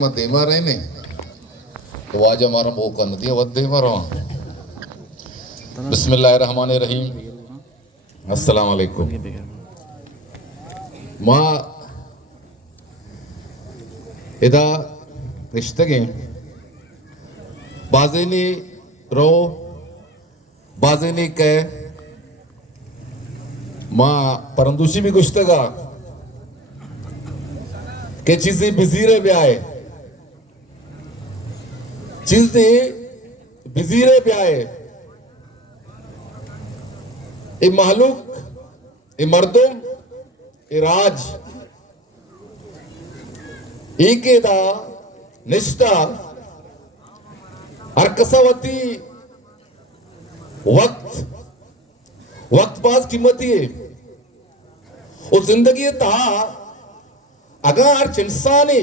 देवा रहे ने तो आज हमारा मौका नहीं वह देवा रहा बिस्मिल्लाहिर्रहमानिर्रहीम अस्सलाम वालेकुम माँ इदा रिश्ते बाज़ेनी रो बाज़ेनी के माँ परंदुशी भी गुश्तगा के चीजें बिजीरे ब्याए चीजें बिजीरे ब्याए ए महलूक ए मर्दुम ए राज ईकेदा निष्ठा हरकसावती वक्त पास कीमती है और जिंदगी था अगर इंसानी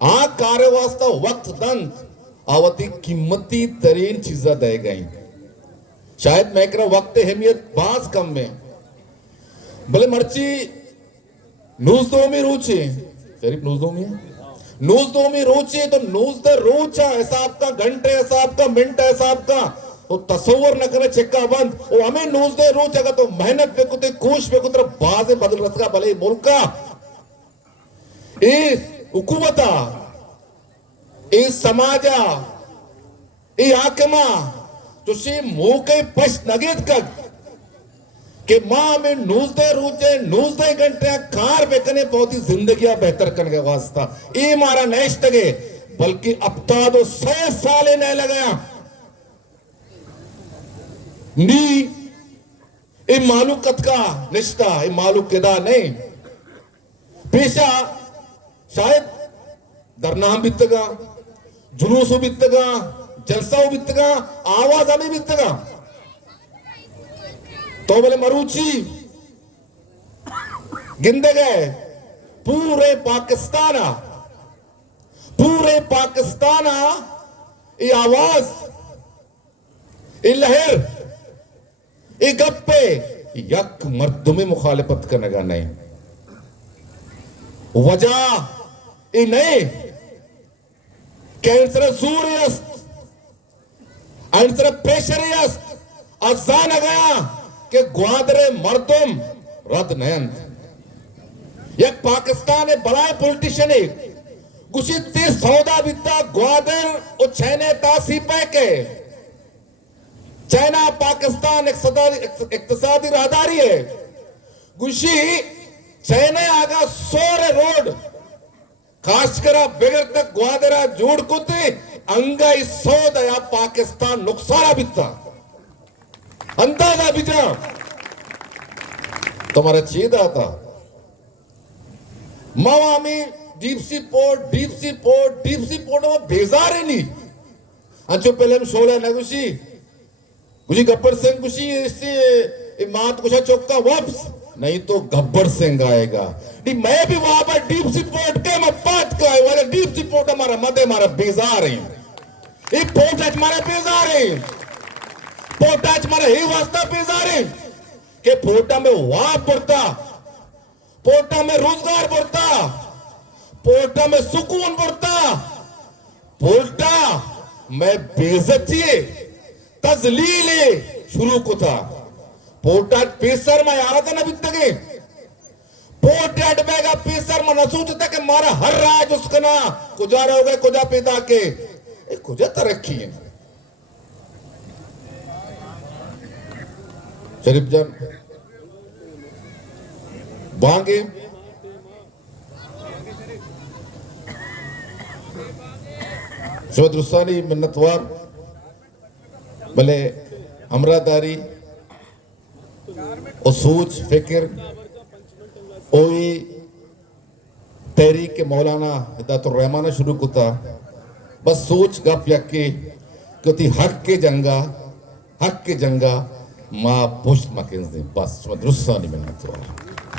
आ कार्य वास्ता वक्त दंत आवती कीमती तरीन चीजा दे गई शायद मैं कह वक्त अहमियत बास कम में भले मर्ची नूज दो में रोचे शरीफ नूज दो में रोचे तो नूज द रोचा हिसाब का घंटे हिसाब का मिनट हिसाब का तो तस्वर न करे चेक्का बंद और हमें नूज दे रोच अगर तो मेहनत पे कुते कोश पे कुतर बाजे बदल रसका भले मुल्का इस हुकूमता इस समाजा इस आकमा तुझे मौके पश नगेत कर कि माँ में नूज दे घंटे कार बेकने बहुत ही जिंदगियां बेहतर करने के वास्ता ये मारा नेश्त के बल्कि अब तो 6 साल नहीं लगाया नी ये मालूकत का निष्ठा ये मालूक केदा नहीं पेशा शायद दरनाम बितगा जुलूस बितगा जलसा बितगा आवाज हमें बितगा तो बोले मरूची गिंदे गए पूरे पाकिस्तान ये आवाज ये लहर ये गप्पे यक मर्द में मुखालिफत करने का नहीं वजह ये नहीं कैंसर सूर्यस्त अंसर पेशरियस्त अजान गया कि ग्वादरे मर्दुम रद नयन एक पाकिस्तान है बड़ा पॉलिटिशियन है गुशिती सौदा बिता ग्वादर और छैने तासी पैके चाइना पाकिस्तान इक्तसादी राहदारी है गुशी चाइना आगा सोरे रोड खासकरा बेगर तक ग्वादरा जोड़ कुते अंगा इस सौदा पाकिस्तान नुकसाना बिता अंदाजा बिता तुम्हारा चेदा था मावा में डीप सी पोर्ट में बेजार है नहीं अंचो पहले हम शोला ना गुशी गब्बर सिंह गुशी इससे मात कुछ चौका वापस नहीं तो गब्बर सिंह आएगा नहीं मैं भी वहां पर डीप सी पोर्ट के मैं बात का है वाले डीप सी पोर्ट हमारा मदे हमारा बेजार है ये पोर्ट आज हमारा बेजार है पोर्ट आज हमारा ही वास्ता बेजार है कि पोर्टा में वाह पड़ता पोर्टा में रोजगार बढ़ता पोर्टा में सुकून बढ़ता पोर्टा में बेइज्जती तजलीले शुरू को था पोर्टा पेसर में आया था ना बितगे पोर्टा डबेगा पेसर में नसूचता कि मारा हर राज उसका ना कुजा रहोगे कुजा पैदा के कुजा तरक्की है शरीफ जान बांगे शोध रुस्सानी मिन्नतवार भले हमरादारी और सोच फिक्र ओई तहरीक मौलाना हिदायतुर रहमान शुरू कुता बस सोच गप यके क्योंकि हक के जंगा माँ पुष्ट मकिन बस रुस्सानी मिन्नतवार